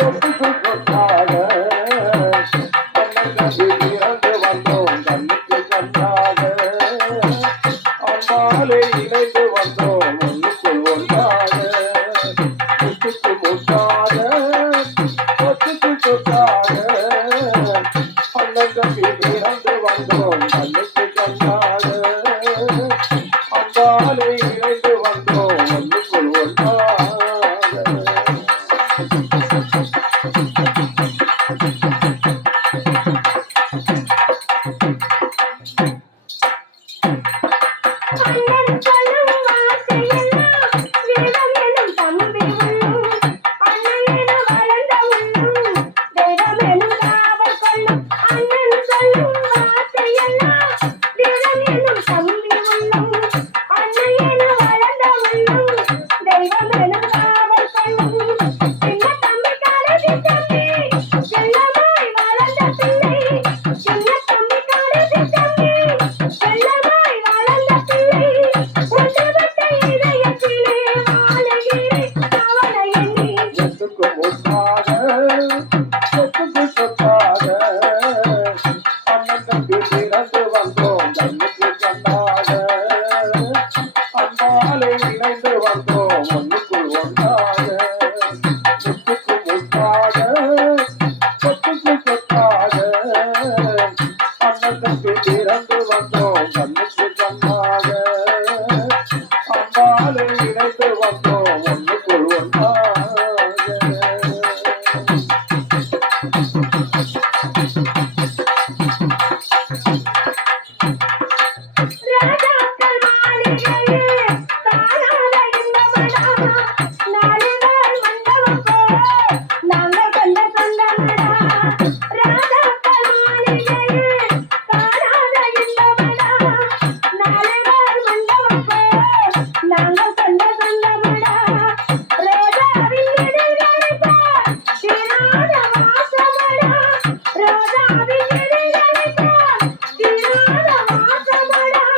Eu sinto gostar. வண்ணத்துக்கு பிறந்து வந்தோம். கண்ணுக்கு கண்ணாக அம்பாலை இணைந்து